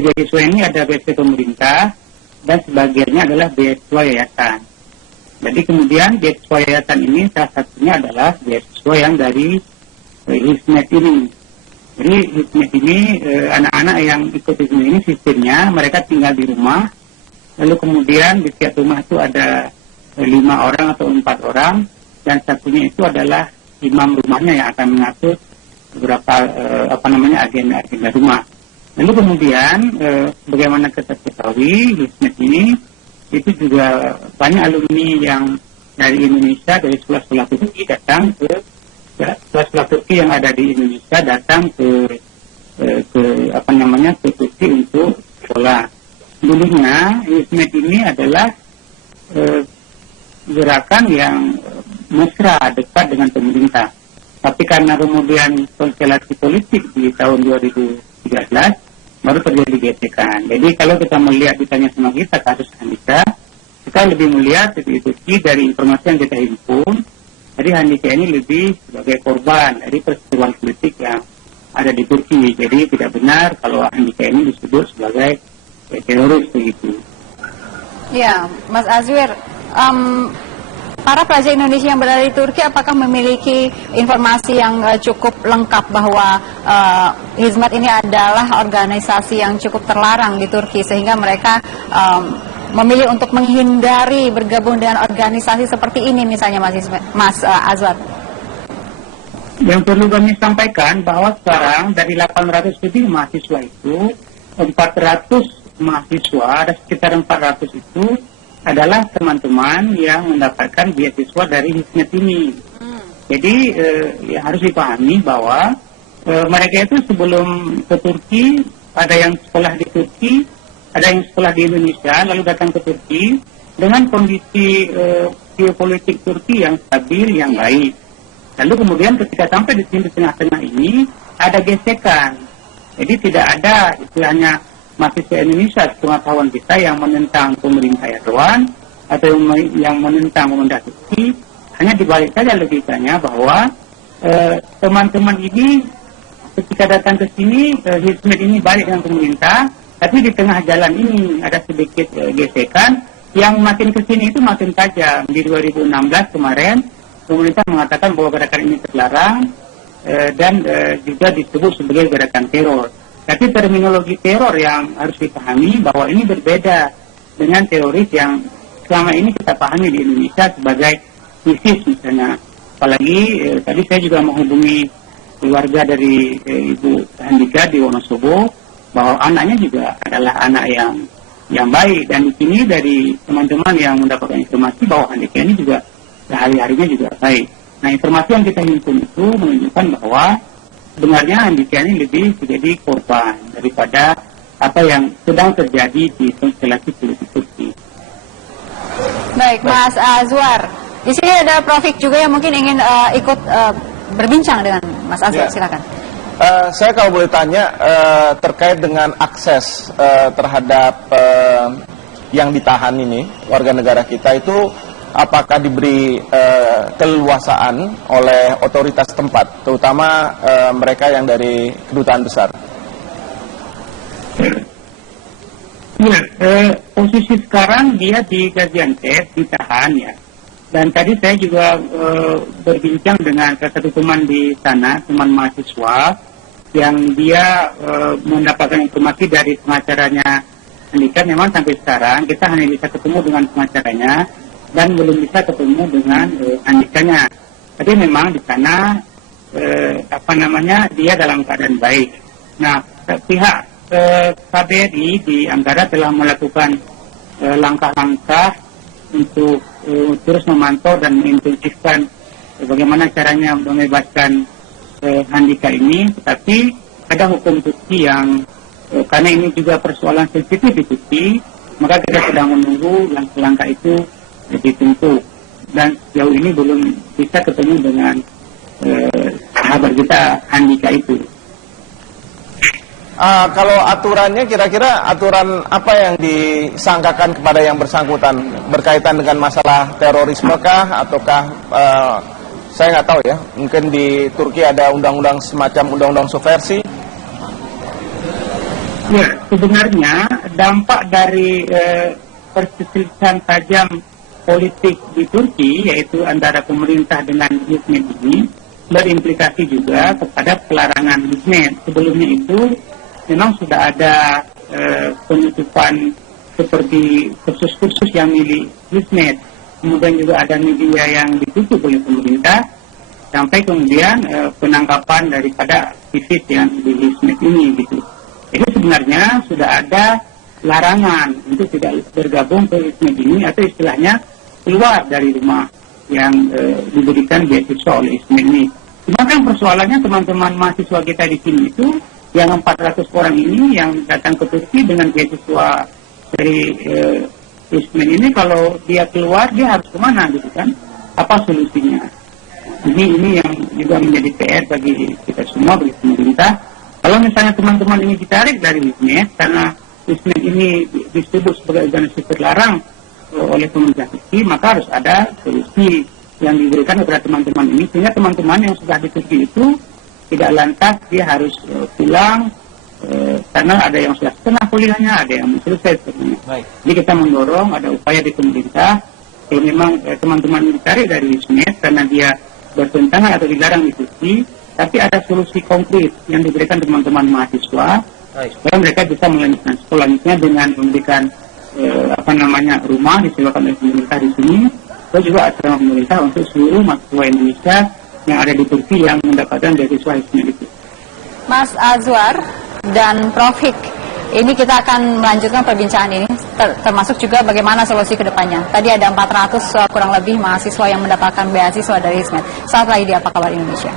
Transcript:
beasiswa ini ada beasiswa pemerintah dan sebagiannya adalah beasiswa yayasan. Jadi kemudian beasiswa yayasan ini salah satunya adalah beasiswa yang dari Hizmet ini. Jadi Hizmet ini anak-anak yang ikut Hizmet ini sistemnya mereka tinggal di rumah, lalu kemudian di setiap rumah itu ada 5 orang atau 4 orang, dan satunya itu adalah imam rumahnya yang akan mengatur beberapa agenda-agenda rumah. Lalu kemudian bagaimana kita ketahui Hizmet ini itu juga banyak alumni yang dari Indonesia, dari sekolah-sekolah Turki datang ke sekolah-sekolah Turki yang ada di Indonesia datang ke Turki untuk sekolah. Dulunya Hizmet ini adalah gerakan yang mesra dekat dengan pemerintah. Tapi karena kemudian konstelasi politik di tahun 2013 baru terjadi gesekan. Jadi kalau kita melihat ditanya sama kita kasus Handika, kita lebih melihat itu dari informasi yang kita himpun. Jadi Handika ini lebih sebagai korban dari perseteruan politik yang ada di Turki. Jadi tidak benar kalau Handika ini disebut sebagai teroris begitu. Ya, Mas Azwir, para pelajar Indonesia yang berada di Turki apakah memiliki informasi yang cukup lengkap bahwa Hizmet ini adalah organisasi yang cukup terlarang di Turki sehingga mereka memilih untuk menghindari bergabung dengan organisasi seperti ini misalnya Mas Azwar? Yang perlu kami sampaikan bahwa sekarang dari 800 lebih mahasiswa itu 400 mahasiswa, ada sekitar 400 itu adalah teman-teman yang mendapatkan beasiswa dari Hizmet ini. Jadi harus dipahami bahwa mereka itu sebelum ke Turki, ada yang sekolah di Turki, ada yang sekolah di Indonesia, lalu datang ke Turki dengan kondisi geopolitik Turki yang stabil, yang baik. Lalu kemudian ketika sampai di sini di tengah-tengah ini ada gesekan. Jadi tidak ada istilahnya mahasiswa Indonesia sepengetahuan kita yang menentang pemerintah Erdogan atau yang menentang pemerintah Turki. Hanya dibalik saja logikanya bahwa teman-teman ini ketika datang ke sini, Hizmet ini balik dengan pemerintah, tapi di tengah jalan ini ada sedikit gesekan yang makin ke sini itu makin tajam. Di 2016 kemarin pemerintah mengatakan bahwa gerakan ini terlarang dan juga disebut sebagai gerakan teror. Tapi terminologi teror yang harus dipahami bahwa ini berbeda dengan teroris yang selama ini kita pahami di Indonesia sebagai ISIS misalnya. Apalagi tadi saya juga menghubungi keluarga dari Ibu Handika di Wonosobo bahwa anaknya juga adalah anak yang baik, dan di sini dari teman-teman yang mendapatkan informasi bahwa Handika ini juga sehari-harinya juga baik. Nah, informasi yang kita himpun itu menunjukkan bahwa sebenarnya Handika ini lebih menjadi korban daripada apa yang sedang terjadi di konstelasi politik Turki. Baik, Mas Azwar. Di sini ada Prof. juga yang mungkin ingin ikut berbincang dengan Mas Azwar. Ya. Silakan. Saya kalau boleh tanya terkait dengan akses terhadap yang ditahan ini, warga negara kita itu apakah diberi keleluasaan oleh otoritas tempat, terutama mereka yang dari kedutaan besar? Ya, posisi sekarang dia di Gaziantep, ditahan ya. Dan tadi saya juga berbincang dengan salah satu teman di sana, teman mahasiswa, yang dia mendapatkan informasi dari pengacaranya Handika. Memang sampai sekarang kita hanya bisa ketemu dengan pengacaranya dan belum bisa ketemu dengan Handikanya. Tapi memang di sana dia dalam keadaan baik. Nah, pihak KBRI di Ankara telah melakukan langkah-langkah untuk terus memantau dan mengintensifkan bagaimana caranya membebaskan Handika ini. Tetapi ada hukum Turki yang karena ini juga persoalan sensitif di Turki, maka kita sedang menunggu langkah-langkah itu dibentuk, dan sejauh ini belum bisa ketemu dengan sahabat kita Handika itu. Kalau aturannya kira-kira aturan apa yang disangkakan kepada yang bersangkutan berkaitan dengan masalah terorisme kah ataukah saya nggak tahu ya, mungkin di Turki ada undang-undang semacam undang-undang subversi. Ya, sebenarnya dampak dari perselisihan tajam politik di Turki, yaitu antara pemerintah dengan Hizmet ini, berimplikasi juga kepada pelarangan Hizmet. Sebelumnya itu memang sudah ada penutupan seperti kursus-kursus yang milik Hizmet. Kemudian juga ada media yang ditutup oleh pemerintah, sampai kemudian penangkapan daripada aktivis yang di Hizmet ini gitu. Jadi sebenarnya sudah ada larangan untuk tidak bergabung ke Hizmet ini, atau istilahnya keluar dari rumah yang diberikan beasiswa oleh Hizmet ini. Cuma kan persoalannya teman-teman mahasiswa kita di sini itu, yang 400 orang ini yang datang ke Turki dengan beasiswa dari Hizmet ini, kalau dia keluar dia harus kemana gitu kan? Apa solusinya? Ini yang juga menjadi PR bagi kita semua, bagi pemerintah. Kalau misalnya teman-teman ini ditarik dari Hizmet, karena Hizmet ini disebut sebagai organisasi terlarang oleh pemerintah Turki, maka harus ada solusi yang diberikan kepada teman-teman ini, sehingga teman-teman yang sudah di Turki itu tidak lantas dia harus pulang, karena ada yang sudah setengah kuliahnya, ada yang selesai sebenarnya. Jadi kita mendorong ada upaya di pemerintah, kalau memang teman-teman ini ditarik dari Hizmet karena dia bertentangan atau dilarang di Turki, tapi ada solusi konkret yang diberikan teman-teman mahasiswa, supaya mereka bisa melanjutkan sekolahnya dengan memberikan rumah disewakan oleh pemerintah di sini, dan juga asrama pemerintah untuk seluruh mahasiswa Indonesia yang ada di Turki yang mendapatkan beasiswa Hizmet itu. Mas Azwar dan Prof. Hik, ini kita akan melanjutkan perbincangan ini, termasuk juga bagaimana solusi ke depannya. Tadi ada 400 kurang lebih mahasiswa yang mendapatkan beasiswa dari Hizmet. Saat lagi di Apa Kabar Indonesia.